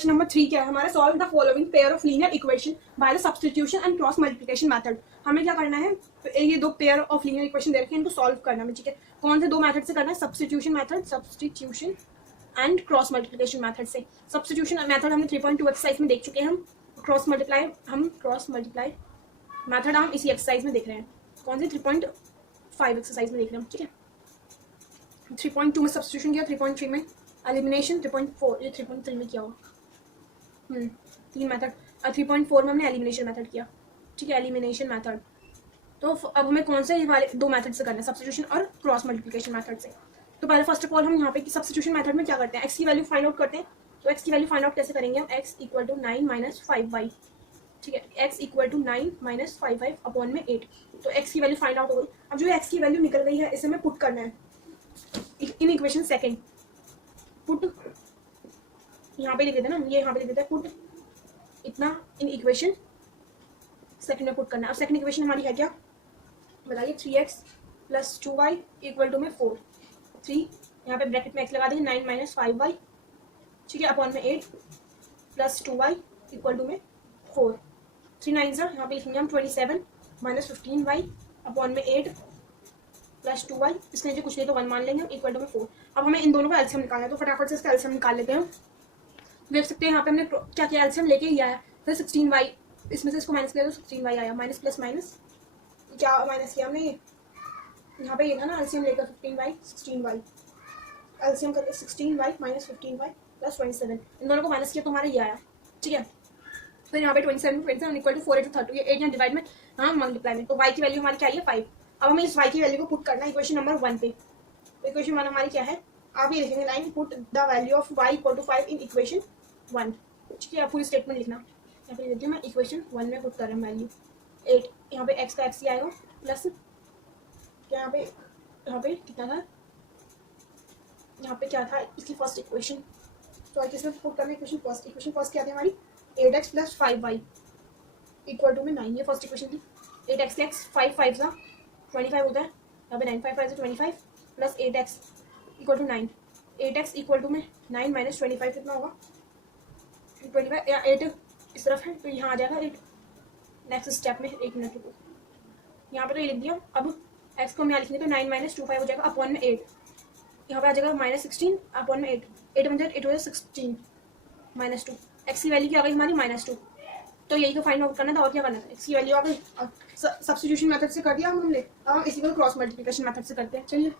Question number 3 क्या है हमारा, solve the following pair of linear equation by the substitution and cross multiplication method. हमें क्या करना है, ये दो पेयर ऑफ लीनियर इक्वेशन दे रखे हैं, इनको सॉल्व करना है, ठीक है। कौन से दो मेथड से करना है, substitution and cross multiplication method से। सब्स्टिट्यूशन मेथड हमने 3.2 एक्सरसाइज में देख चुके हैं हम। क्रॉस मल्टीप्लाई मेथड हम इसी एक्सरसाइज में देख रहे हैं। कौन सी 3.5 एक्सरसाइज में देख रहे हैं, ठीक है। 3.2 में सब्स्टिट्यूशन किया, 3.3 में एलिमिनेशन, 3.4 ये 3.3 में किया हुआ, तीन मेथड। 3.4 में हमने एलिमिनेशन मेथड किया, ठीक है, एलिमिनेशन मेथड। तो अब हमें कौन से वाले दो मेथड से करना है, सब्स्टिट्यूशन और क्रॉस मल्टीप्लिकेशन मेथड से। तो पहले फर्स्ट ऑफ ऑल हम यहाँ पे सब्स्टिट्यूशन मेथड में क्या करते हैं, एक्स की वैल्यू फाइंड आउट करते हैं। तो एक्स की वैल्यू फाइंड आउट कैसे करेंगे हम, x equal to 9 minus 5y, ठीक है, X equal to 9 minus 5y upon में 8। तो एक्स की वैल्यू फाइंड आउट हो गई। अब जो एक्स की वैल्यू निकल गई है इसे हमें पुट करना है इन इक्वेशन सेकेंड। पुट यहाँ पे लिख देते हैं ना, ये यहाँ पे लिख देते हैं पुट इतना इन इक्वेशन सेकंड में पुट करना है। अब सेकंड इक्वेशन हमारी है क्या बताइए, 3x plus 2y equal to में 4, 3 यहाँ पे ब्रैकेट में x लगा देंगे, 9 माइनस 5y, ठीक है, अपॉन में 8 प्लस 2y इक्वल टू में 4, 3 9 सर यहाँ पे लिखेंगे हम 27 माइनस 15y अपॉन में 8 प्लस 2y, इसके नीचे कुछ नहीं तो 1 मान लेंगे हम, इक्वल टू में 4। अब हमें इन दोनों का एलसीएम निकालना है, तो फटाफट से इसका एलसीएम निकाल लेते हैं। देख सकते हैं यहाँ पे हमने क्या किया, एलसीएम लेके ही आया, फिर 16y इसमें से इसको माइनस किया तो 16y आया, माइनस प्लस माइनस क्या माइनस किया हमने, यहाँ पे ये था ना एलसीएम लेकर 16y एलसीएम करके 16y माइनस 15y प्लस 27, इन दोनों को माइनस किया तो हमारा ये आया, ठीक है। फिर यहाँ पे 27 इक्वल टू 4 × 32, ये 8 यहाँ डिवाइड में, हाँ मल्टीप्लाई में, तो y की वैल्यू हमारी क्या है 5। अब हमें इस y की वैल्यू को पुट करना है इक्वेशन नंबर 1 पे। तो इक्वेशन 1 हमारी क्या है, आप ये लिखेंगे line put the value of y equal to 5 in equation 1, ठीक है। पूरी स्टेटमेंट लिखना, यहाँ पे लिख दिया मैं, इक्वेशन 1 में पुट कर रहा हूँ वैल्यू 8, यहाँ पे x का x ही आएगा प्लस क्या यहाँ पे कितना था, यहाँ पे क्या था इसकी फर्स्ट इक्वेशन, तो किसमें पुट करना है इक्वेशन फर्स्ट क्या थी हमारी 8x plus 5y equal to में 9, ये फर्स्ट इक्वेशन थी। 8x के x 5 5 था 25 होता है, यहाँ पे 9 5 5 से 25 plus 8x equal to 9, 8x equal to में 9 माइनस 25 कितना होगा 25, या 8 इस तरफ है तो यहाँ आ जाएगा 8। नेक्स्ट स्टेप में 1 मिनट रुको, यहाँ पे तो ये लिख दिया। अब x को हम यहाँ लिखेंगे तो 9 माइनस 25 हो जाएगा अपॉन में 8, यहाँ पे आ जाएगा माइनस 16 अपॉन में 8 बन जाए 8 हो जाए 16 माइनस 2, एक्स की वैल्यू क्या आ गई हमारी -2। तो यही को फाइंड आउट करना था और क्या करना था, एक्स की वैल्यू आ गई। सब्स्टिट्यूशन मेथड से कर दिया हमने, अब हम इसी को क्रॉस मल्टीप्लिकेशन मेथड से करते हैं। चलिए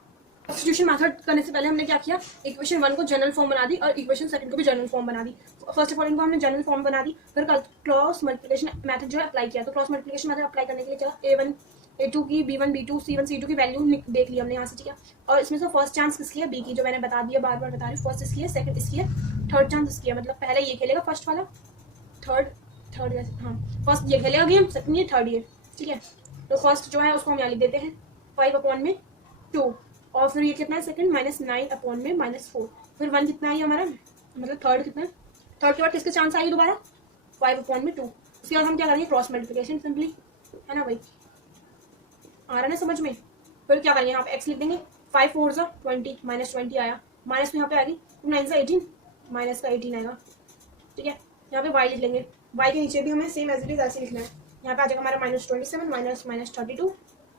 सब्स्टिट्यूशन मेथड करने से पहले हमने क्या किया, इक्वेशन 1 को जनरल फॉर्म बना दी और इक्वेशन सेकंड को भी जनरल फॉर्म बना दी। फर्स्ट ऑफ ऑल इनको हमने जनरल फॉर्म बना दी, फिर क्रॉस मल्टीप्लिकेशन मेथड जो है अप्लाई किया। तो क्रॉस मल्टीप्लिकेशन मेथड अप्लाई करने के लिए चला A1 A2 की B1 B2 C1 C2 की वैल्यू देख ली हमने यहाँ से, ठीक है। और इसमें से फर्स्ट चांस किसकी है, बी की, जो मैंने बता दिया, बार बार बता रही हूँ। फर्स्ट इसकी है, सेकंड इसकी है, थर्ड चांस इसकी है, मतलब पहले ये खेलेगा फर्स्ट वाला, थर्ड हाँ फर्स्ट ये खेलेगा गेम, सेकंड ये, थर्ड ये, ठीक है। तो फर्स्ट जो है उसको हम यहाँ लिख देते हैं 5 अपॉन में 2, और फिर ये कितना है सेकंड -9 अपॉन में -4, फिर 1 कितना है हमारा, मतलब थर्ड कितना है, थर्ड के बाद किसके चांस आएगी दोबारा 5 अपॉन में 2। उसके बाद हम क्या करेंगे क्रॉस मल्टीप्लिकेशन सिंपली, है ना भाई, आ रहा है ना समझ में। फिर क्या करेंगे, यहाँ पे x लिख देंगे, 5 4 सा 20 -20 आया, माइनस में यहाँ पे आ गई 2 9 सा 18 माइनस का 18 आएगा, ठीक है। यहाँ पे y लिख लेंगे, y के नीचे भी हमें सेम एज इट इज ऐसे लिखना है, यहाँ पे आ जाएगा हमारा -27 माइनस 32,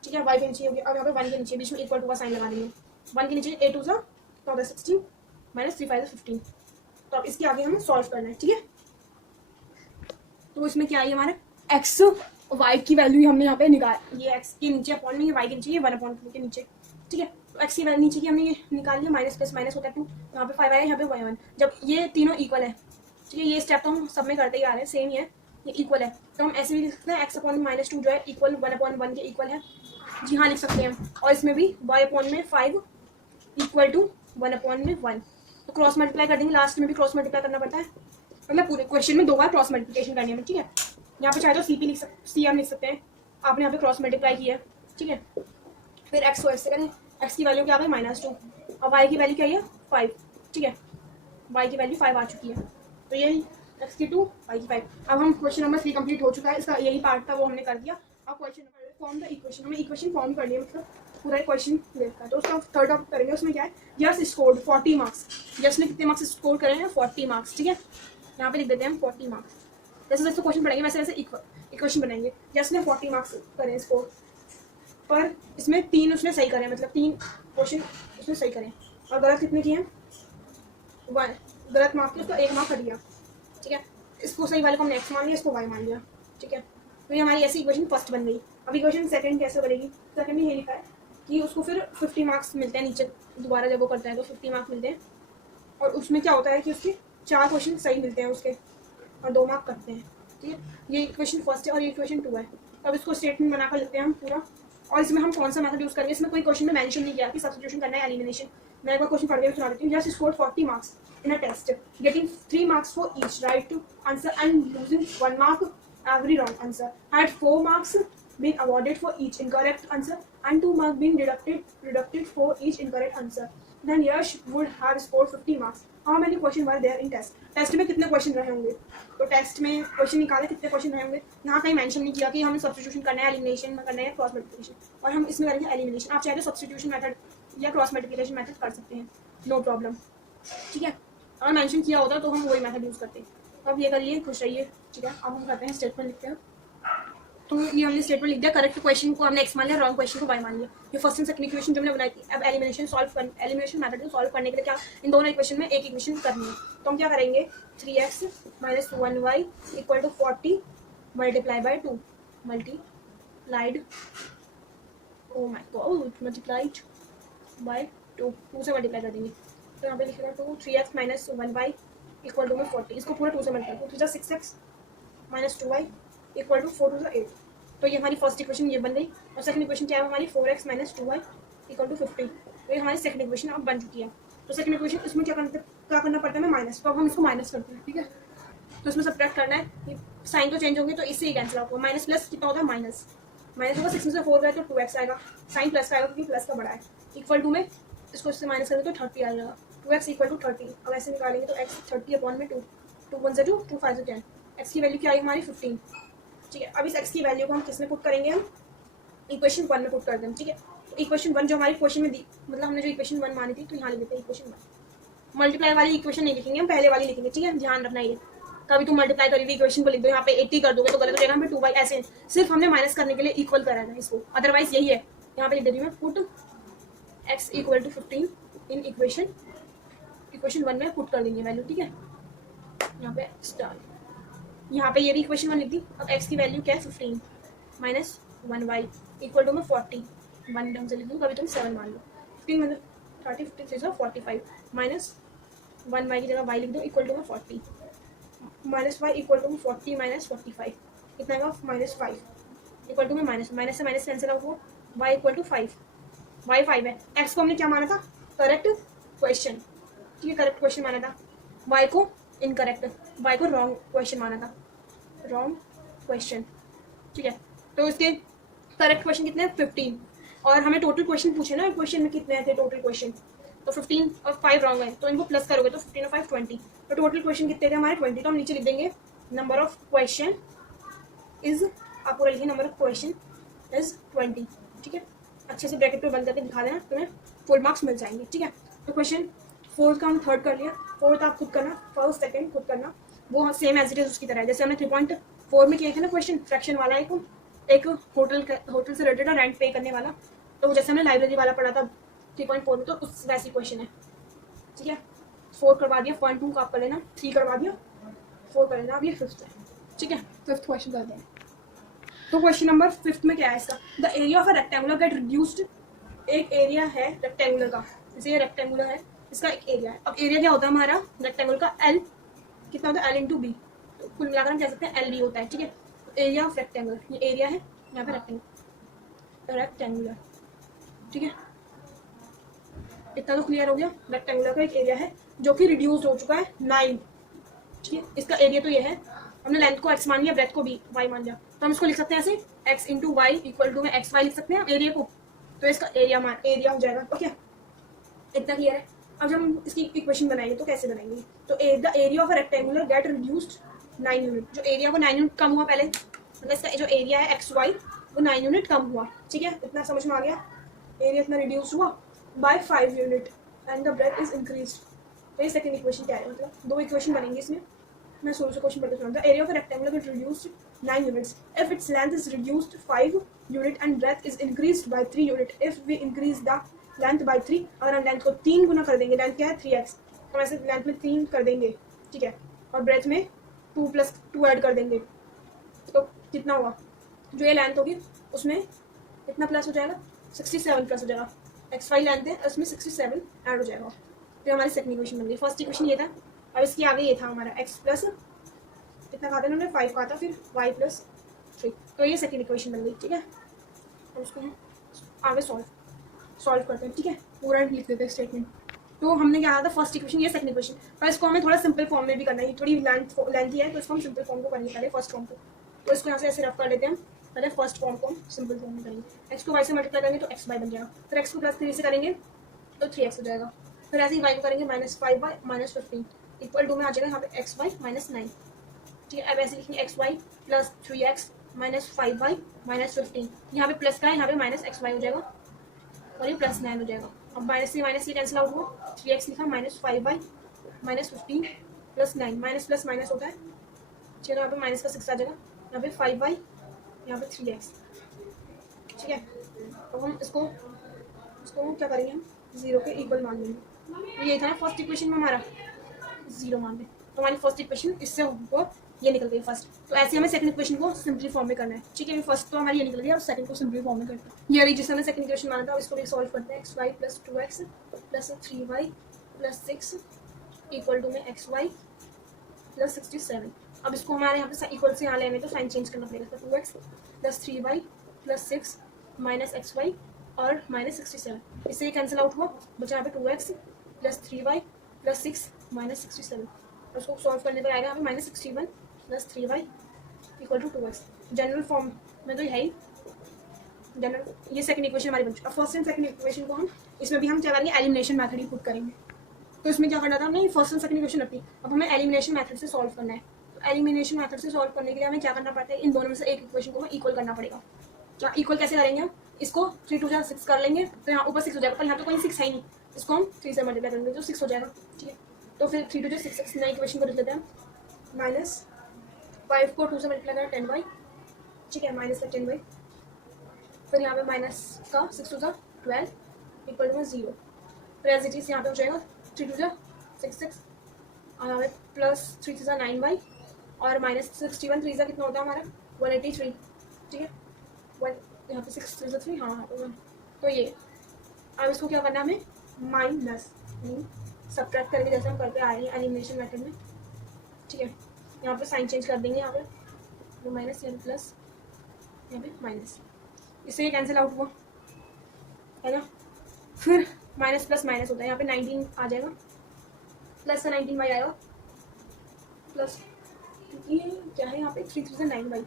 ठीक है। y के नीचे हो गया। अब यहाँ पे 1 के नीचे बीच में इक्वल टू का साइन लगा देंगे, 1 के नीचे a2 सा तो 16 माइनस 3 5 15। तो अब इसके आगे हमें सॉल्व करना है, ठीक है। तो इसमें क्या है हमारा x y की वैल्यू हमने यहाँ पे निकाल, ये x के नीचे अपॉन में, ये y के नीचे, ये 1 अपॉन 2 के नीचे, ठीक है। तो x की वैल्यू नीचे की हमने ये निकाल लिया, माइनस प्लस माइनस होता है 2, यहाँ पे 5 आया, यहाँ पे 1। जब ये तीनों इक्वल है, ठीक है, ये स्टेप तो हम सब में करते ही आ रहे हैं, सेम ही है, ये इक्वल है, तो हम ऐसे भी लिख सकते हैं x अपॉन -2 जो है इक्वल 1 अपॉन 1 के इक्वल है, जी हाँ लिख सकते हैं। और इसमें भी y अपॉन में 5 इक्वल टू 1 अपॉन में 1, तो क्रॉस मल्टीप्लाई कर देंगे, लास्ट में भी क्रॉस मल्टीप्लाई करना पड़ता है, मतलब पूरे क्वेश्चन में 2 बार क्रॉस मल्टीप्लिकेशन करनी है, ठीक है। यहाँ पे चाहे तो CP सी हम लिख सकते हैं, आपने यहाँ पे क्रॉस मल्टीप्लाई किया है, ठीक है। फिर x को x से करें, x की वैल्यू क्या आ गई -2 और y की वैल्यू क्या है 5, ठीक है, y की वैल्यू 5 आ चुकी है, तो यही x की 2 y की 5। अब हम क्वेश्चन नंबर 3 कंप्लीट हो चुका है, इसका यही पार्ट था वो हमने कर दिया। अब question number form the equation, हमें इक्वेशन फॉर्म करनी है, मतलब पूरा क्वेश्चन देखा, तो उसका थर्ड ऑफ करेंगे। उसमें क्या है, यस स्कोर्ड 40 मार्क्स, यस ने कितने मार्क्स स्कोर करे हैं 40 मार्क्स, ठीक है। यहाँ पे लिख देते हैं हम 40 मार्क्स। जैसे जैसे क्वेश्चन पढ़ेंगे वैसे वैसे इक्वेशन बनाएंगे। जैसे ने 40 मार्क्स करें इसको, पर इसमें 3 उसने सही करें, मतलब 3 क्वेश्चन उसने सही करें, और गलत कितने किए हैं, गलत मार्क किया तो 1 मार्क हट गया, ठीक है। इसको सही वाले को हमने x मान लिया, इसको y मान लिया, ठीक है। तो ये हमारी ऐसी इक्वेशन फर्स्ट बन गई। अब इक्वेशन सेकंड कैसे बनेगी? सेकंड में ये लिखा है कि उसको फिर 50 मार्क्स मिलते हैं नीचे, दोबारा जब वो करता है तो 50 मार्क्स मिलते हैं, और उसमें क्या होता है कि उसके 4 क्वेश्चन सही मिलते हैं उसके, और 2 मार्क कटते हैं, ठीक है। ये इक्वेशन फर्स्ट है और ये इक्वेशन 2 है। अब इसको स्टेटमेंट बनाकर लिखते हैं हम पूरा, और इसमें हम कौन सा मेथड यूज़ करेंगे। इसमें कोई क्वेश्चन में मेंशन नहीं किया कि सब्स्टिट्यूशन करना है, एलिमिनेशन। मैं एक बार क्वेश्चन पढ़ के सुना देती हूँ। Just score 40 marks in a test, getting 3 marks for each right answer and losing 1 mark every wrong answer. Had 4 marks been awarded for each incorrect answer and 2 marks being deducted for each incorrect answer, then Yash would have scored 50 marks. How many questions were there in test? Test में कितने question रहे होंगे? तो test में question निकाले कितने question रहे होंगे। यहाँ कहीं मेंशन नहीं किया कि हमें सब्स्टिट्यूशन करना है, एलिमिनेशन करना है, क्रॉस मल्टीप्लिकेशन, और हम इसमें करेंगे एलिमिनेशन। आप चाहे तो सब्स्टिट्यूशन मेथड या क्रॉस मल्टीप्लिकेशन मेथड कर सकते हैं, नो प्रॉब्लम, ठीक है। अगर मेंशन किया होता तो हम वही मेथड यूज़ करते हैं। तो अब ये करिए, खुश रहिए, ठीक है। अब हम करते हैं स्टेटमेंट लिखते हैं। तो ये हमने स्टेटमेंट लिख दिया, करेक्ट क्वेश्चन को हमने x मान लिया, रॉन्ग क्वेश्चन को y मान लिया। ये फर्स्ट एंड सेकंड इक्वेशन जो हमने बनाई थी। अब एलिमिनेशन मेथड को सॉल्व करने के लिए क्या, इन दोनों इक्वेशन में एक इक्वेशन करनी है। तो हम क्या करेंगे, 3x minus 1y equal to 40 multiply by 2 multiplied, oh my god, multiplied by 2 से मल्टीप्लाई कर देंगे। तो यहाँ पे लिखेगा 2 3x minus 1y equal to में 40, इसको पूरा 2 से multiply, 2 3 6x minus 2y equal to 4 2 8। तो ये हमारी फर्स्ट इक्वेशन ये बन गई। और सेकंड इक्वेशन क्या है हमारी, 4x minus 2y equal to 50। तो ये हमारी सेकंड इक्वेशन अब बन चुकी है। तो सेकंड इक्वेशन इसमें क्या करना पड़ता है हमें, माइनस। तो अब हम इसको माइनस करते हैं, ठीक है। तो इसमें सब्ट्रैक्ट करना है, साइन तो चेंज होंगे तो इससे ही कैंसिल होगा। माइनस प्लस कितना होता है, माइनस माइनस होगा, 6 में से 4 गया तो 2x आएगा, साइन प्लस का आएगा क्योंकि प्लस का बड़ा है, इक्वल टू में इसको इससे माइनस करेंगे तो 30 आ जाएगा, 2x इक्वल टू 30। अब ऐसे निकालेंगे तो x 30 अपॉन में 2, 2 1 से 2, 2 5 से 10, x की वैल्यू क्या आई हमारी 15, ठीक है। अब इस x की वैल्यू को हम किस में पुट करेंगे, हम इक्वेशन 1 में पुट कर देंगे, ठीक है। तो इक्वेशन 1 जो हमारी क्वेश्चन में दी, मतलब हमने जो इक्वेशन 1 मानी थी, तो यहाँ लिख देते हैं इक्वेशन 1। मल्टीप्लाई वाली इक्वेशन नहीं लिखेंगे हम, पहले वाली लिखेंगे, ठीक है। ध्यान रखना ये, कभी तुम मल्टीप्लाई करी हुई इक्वेशन को लिख दो यहाँ पे 80 कर दोगे तो गलत हो जाएगा। हमें 2y ऐसे सिर्फ हमने माइनस करने के लिए इक्वल करा है इसको, अदरवाइज यही है। यहाँ पे लिख देती हूँ मैं, put x equal to 15 in equation 1 में पुट कर देंगे वैल्यू, ठीक है। यहाँ पे स्टार, यहाँ पे ये भी इक्वेशन 1 लिख दी। अब x की वैल्यू क्या है, 15 माइनस 1y इक्वल टू में 40, 1 ढंग से लिख दूँ, कभी तुम 7 मान लो, 15 मतलब 30 53 45 माइनस 1y की जगह y लिख दो इक्वल टू में 40 माइनस y इक्वल टू में 40 माइनस 45 कितना आएगा, माइनस 5 इक्वल टू में माइनस से माइनस कैंसिल होगा, y इक्वल टू 5, y 5 है। x को हमने क्या माना था, करेक्ट क्वेश्चन, ठीक है, करेक्ट क्वेश्चन माना था। y को इनकरेक्ट, y को रॉन्ग क्वेश्चन माना था, रॉन्ग क्वेश्चन, ठीक है। तो इसके करेक्ट क्वेश्चन कितने हैं, 15, और हमें टोटल क्वेश्चन पूछे ना, क्वेश्चन में कितने थे टोटल क्वेश्चन, तो 15 और 5 रॉन्ग है, तो इनको प्लस करोगे तो 15 और 5 20, तो टोटल क्वेश्चन कितने थे हमारे 20। तो हम नीचे लिख देंगे नंबर ऑफ क्वेश्चन इज, आप पूरा लिखिए नंबर ऑफ क्वेश्चन इज 20, ठीक है। अच्छे से ब्रैकेट पे बंद करके दिखा देना, तुम्हें फुल मार्क्स मिल जाएंगे, ठीक है। तो क्वेश्चन 4 का हम थर्ड कर लिया, 4th आप खुद करना, फर्स्ट सेकंड खुद करना, वो सेम एज इट इज उसकी तरह है जैसे हमने 3.4 में किए थे ना क्वेश्चन, फ्रैक्शन वाला एक होटल से रिलेटेड है, रेंट पे करने वाला, तो जैसे हमने लाइब्रेरी वाला पढ़ा था 3.4 में, तो उस वैसी क्वेश्चन है, ठीक है। 4 करवा दिया, 0.2 का आप कर लेना, 3 करवा दिया, 4 कर लेना। अब ये 5th है, ठीक है, 5th क्वेश्चन करते हैं। तो क्वेश्चन नंबर 5 में क्या है इसका, the area of a rectangular gate reduced, एक एरिया है रेक्टेंगुलर का, जैसे ये रेक्टेंगुलर है, इसका एक एरिया है। अब एरिया क्या होता है हमारा रेक्टेंगुलर का, एल कितना होता है, एल इंटू बी, तो कुल मिलाकर हम कह सकते हैं एल बी होता है, ठीक है। एरिया ऑफ रेक्टेंगुलर, ये एरिया है यहाँ पे रेक्टेंगुलर, ठीक है। इतना तो क्लियर हो गया, रेक्टेंगुलर का एक एरिया है जो कि रिड्यूस्ड हो चुका है 9, ठीक है। इसका एरिया तो ये है, हमने लेंथ को x मान लिया, ब्रेथ को भी y मान लिया, तो हम इसको लिख सकते हैं ऐसे, x into Y equal to में एक्स वाई लिख सकते हैं एरिया को, तो इसका एरिया हो जाएगा, ओके। इतना क्लियर है। अब जब हम इसकी इक्वेशन बनाएंगे तो कैसे बनाएंगे, तो the area of a rectangular gate reduced 9 unit, जो एरिया वो 9 यूनिट कम हुआ पहले, मतलब इसका जो एरिया है एक्स वाई वो 9 यूनिट कम हुआ, ठीक है। इतना समझ में आ गया, एरिया इतना रिड्यूस हुआ by 5 unit and the breadth is increase. तो ये सेकंड इक्वेशन क्या है, मतलब 2 इक्वेशन बनेंगे इसमें, मैं शुरू से क्वेश्चन पढ़ते सुना था। Area of a rectangular is reduced 9 units if its length is reduced 5 unit and breadth is increased by 3 unit. If we increase the length by 3, अगर हम लेंथ को 3 गुना कर देंगे, लेंथ क्या है 3x, तो ऐसे लेंथ में 3 कर देंगे, ठीक है, और ब्रेथ में 2 + 2 ऐड कर देंगे, तो कितना हुआ, जो ये लेंथ होगी उसमें कितना प्लस हो जाएगा, 67 प्लस हो जाएगा। xy लेंथ है, उसमें 67 ऐड हो जाएगा। तो हमारी सेकंड इक्वेशन बन गई। फर्स्ट इक्वेशन ये था, अब इसके आगे ये था हमारा x प्लस कितना कहा था उन्होंने, 5 कहा था, फिर y + 3, तो ये सेकंड इक्वेशन बन गई, ठीक है। और उसको हम आगे सॉल्व करते हैं, ठीक है, पूरा लिख देते हैं स्टेटमेंट। तो हमने क्या कहा था, फर्स्ट इक्वेशन ये, सेकंड इक्वेशन, पर इसको हमें थोड़ा सिंपल फॉर्म में भी करना है, थोड़ी लेंथी है, तो इसको हम सिंपल फॉर्म को करेंगे पहले, फर्स्ट फॉर्म को। तो इसको यहाँ से ऐसे रफ कर लेते हैं हम, पहले फर्स्ट फॉर्म को हम सिंपल फॉर्म में करेंगे। x को y से मल्टीप्लाई करेंगे तो xy बन जाएगा, फिर x को +3 से करेंगे तो 3x हो जाएगा, फिर ऐसे ही y को करेंगे -5y -15 इक्वल टू में आ जाएगा यहाँ पे xy -9, ठीक है। अब ऐसे लिखेंगे xy + 3x -5y -15, यहाँ पे प्लस का है, यहाँ पे -xy हो जाएगा और ये +9 हो जाएगा। अब माइनस से कैंसिल आउट हुआ, 3x लिखा -5y -15 + 9, माइनस प्लस माइनस होता है, चलो यहाँ पे माइनस का 6 आ जाएगा, यहाँ पे 5y, यहाँ पे 3x, ठीक है। अब हम इसको क्या करेंगे, हम 0 के इक्वल मान लेंगे। तो ये था फर्स्ट इक्वेशन में हमारा 0 मान लें, तो हमारी फर्स्ट इक्वेशन इससे वो ये निकल गई फर्स्ट। तो ऐसे हमें सेकंड इक्वेशन को सिंपली फॉर्म में करना है, ठीक है। फर्स्ट तो हमारी ये निकल गई और सेकंड को सिंपली फॉर्म में करते हैं। ये रही जिससे हमें सेकंड इक्वेशन माना था, इसको भी सॉल्व करते हैं। xy + 2x + 3y + 6 equal to में xy + 67। अब इसको हमारे यहाँ पे इक्वल से यहाँ लेने तो साइन चेंज करना पड़ेगा, तो 2x + 3y + 6 -xy और -67, इससे ये कैंसिल आउट हुआ, बचा यहाँ पे 2x + 3y + 6 -67। उसको सॉल्व करने पर आएगा यहाँ पे -61 + 3y = 2x। जनरल फॉर्म में तो है ही जनरल, ये सेकंड इक्वेशन हमारी बन चुकी है। फर्स्ट एंड सेकंड इक्वेशन को हम इसमें भी हम क्या करेंगे, एलिमिनेशन मेथड ही पुट करेंगे। तो इसमें क्या करना था हमने, फर्स्ट एंड सेकंड इक्वेशन रखी, अब हमें एलिमिनेशन मेथड से सॉल्व करना है। तो एलिमिनेशन मेथड से सॉल्व करने के लिए हमें क्या करना पड़ता है, इन दोनों में से एक इक्वेशन को हमें इक्वल करना पड़ेगा। क्या इक्वल कैसे करेंगे हम, इसको 3 × 2 = 6 कर लेंगे, तो यहाँ ऊपर 6 हो जाएगा, पर यहाँ तो कोई 6 है ही नहीं, इसको हम 3 से मल्टीप्लाई करेंगे तो 6 हो जाएगा, ठीक है। तो फिर 3 × 2 = 6, नई इक्वेशन को लिख लेते हैं, -5 को 2 से मल्टीप्लाई करें 10y, ठीक है, माइनस का 10y, फिर यहाँ पे माइनस का 6 × 2 = 12 इक्वल टू 0, फिर एज इट इज यहाँ पे हो जाएगा 3 × 2 = 6 और यहाँ पे +3 × 3 = 9y और -61 3 कितना होता है हमारा 183, ठीक है। 1 यहाँ पे 6 3 3, हाँ तो 1, तो ये अब इसको क्या करना है हमें, माइनस सब्ट्रैक्ट करके जैसे हम करते आ रहे हैं एलिमिनेशन मेथड में, ठीक है। यहाँ पे साइन चेंज कर देंगे, यहाँ पे वो माइनस, यहाँ पे प्लस, यहाँ पे माइनस, इससे ये कैंसिल आउट हुआ है ना। फिर माइनस प्लस माइनस होता है, यहाँ पे 19 आ जाएगा, प्लस का 19y आएगा, प्लस ये क्या है यहाँ पे 3 × 3 = 9y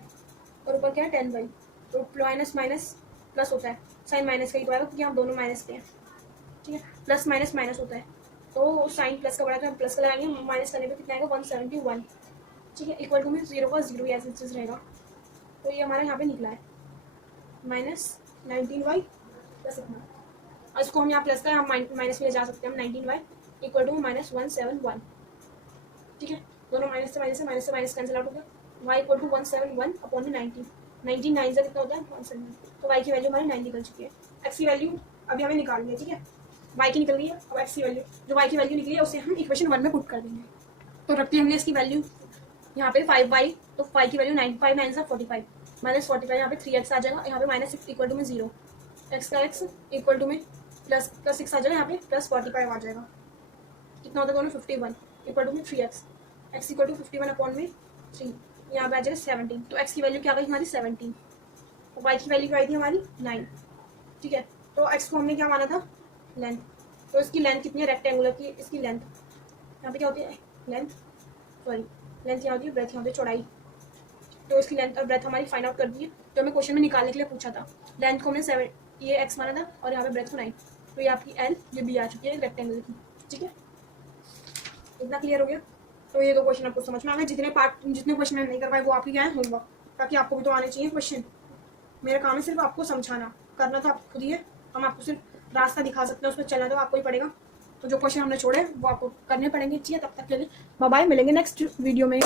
और ऊपर क्या है 10y, तो माइनस माइनस प्लस होता है, साइन माइनस का ही तो आएगा क्योंकि हम दोनों माइनस पे हैं, ठीक है। प्लस माइनस माइनस होता है, तो साइन प्लस का बड़ा तो हम प्लस का लगाएंगे, माइनस करने पे कितना आएगा 171, ठीक है, इक्वल टू में 0 का 0 ऐसे चीज़ रहेगा। तो ये हमारा यहाँ पे निकला है -19y प्लस इतना, और इसको हम यहाँ प्लस का हम माइनस में ले जा सकते हैं, हम 19y इक्वल टू -171, ठीक है। दोनों माइनस से माइनस कैंसिल आउट हो गया, y इक्वल टू 171 अपॉन में 19 9 से कितना होता है 171, तो y की वैल्यू हमारी 9 निकल चुकी है। x की वैल्यू अभी हमें निकालनी है, ठीक है, y की निकल गई है, अब x की वैल्यू, जो y की वैल्यू निकली है उसे हम इक्वेशन 1 में पुट कर देंगे। तो रखती हमने इसकी वैल्यू यहाँ पे 5y, तो y की वैल्यू 9, 5 9 45 -45, यहाँ पे 3x आ जाएगा, यहाँ पे -6 इक्वल टू में 0, x का x इक्वल टू में प्लस का 6 आ जाएगा, यहाँ पे +45 आ जाएगा, कितना होता है दोनों 51 इक्वल टू में 3x, x equal to 51 upon में 3, यहाँ पे आ जाएगा 17, तो x की वैल्यू क्या आ गई हमारी 17 और y की वैल्यू क्या आई थी हमारी 9, ठीक है। तो x को हमने क्या माना था लेंथ, तो इसकी लेंथ कितनी है रेक्टेंगुलर की, इसकी लेंथ यहाँ पे क्या होती है लेंथ, सॉरी लेंथ यहाँ होती है ब्रेथ, यहाँ होती है चौड़ाई, तो इसकी लेंथ और ब्रेथ हमारी फाइंड आउट कर दी है, जो हमें क्वेश्चन में निकालने के लिए पूछा था। लेंथ को हमने 7, ये x माना था और यहाँ पे ब्रेथ को 9, तो ये आपकी l, ये b आ चुकी है रेक्टेंगल की, ठीक है। इतना क्लियर हो गया। तो ये 2 क्वेश्चन आपको समझ में आ गए, जितने क्वेश्चन मैं नहीं कर पाए वो आपकी क्या है होमवर्क, ताकि आपको भी तो आने चाहिए क्वेश्चन। मेरा काम है सिर्फ आपको समझाना, करना तो आपको खुद ही है, हम आपको सिर्फ रास्ता दिखा सकते हैं, उस पर चलना तो आपको ही पड़ेगा। तो जो क्वेश्चन हमने छोड़े वो आपको करने पड़ेंगे। चाहिए तब तक के लिए बाय बाय, मिलेंगे नेक्स्ट वीडियो में।